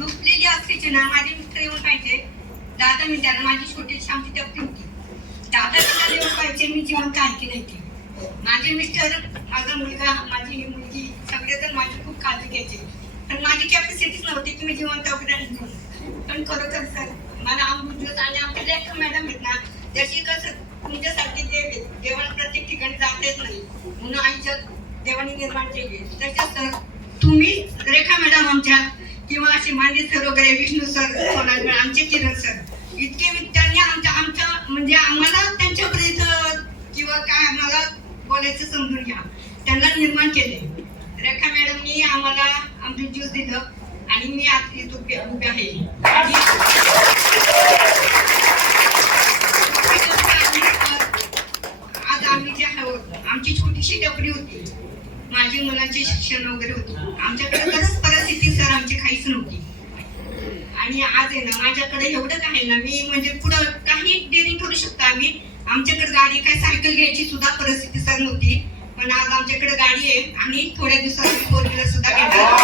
झोपलेली असायची ना, माझे मिस्टर येऊन पाहिजे 10 मिनिटांना. माझी छोटीशी आमची टप्पी होती, 10 मिनिटांना येऊन पाहिजे. मी जेवण काय की नाही ते माझे मिस्टर, माझा मुलगा, माझी मुलगी सगळेजण माझी खूप काळजी घ्यायचे. पण माझी कॅपॅसिटीच नव्हती की मी जिवंत वगैरे आणून. पण खरोखर सर मला अमृत आणि आमच्या लेखा मॅडम आहेत ना, त्याची कसं तुमच्यासारखे देव आहेत, देवाला प्रत्येक ठिकाणी जाता येत नाही म्हणून आईच्या देवाने निर्माण केली. त्याच्यात सर तुम्ही रेखा मॅडम आमच्या किंवा असे मांडे सर वगैरे, विष्णू सर, आमचे किरण सर, इतके त्यांनी आमच्या म्हणजे आम्हाला त्यांच्यापर्यंत किंवा काय आम्हाला बोलायचं समजून घ्या, त्यांना निर्माण केले. रेखा मॅडमनी आम्हाला आमचं ज्यूस दिलं आणि मी आज इथे उभे आहे. आज आम्ही जे आहोत, आमची छोटीशी टपरी होती, माझी मुलांचे शिक्षण वगैरे होते, आमच्याकडे खरंच परिस्थिती सर आमची काहीच नव्हती. आणि आज आहे ना माझ्याकडे एवढं आहे ना, मी म्हणजे पुढं काही डेअरिंग करू शकतो आम्ही. आमच्याकडे गाडी काय सायकल घ्यायची सुद्धा परिस्थिती सर नव्हती, पण आज आमच्याकडे गाडी आहे आणि थोड्या दिवसात 4 व्हीलर सुद्धा घेणार.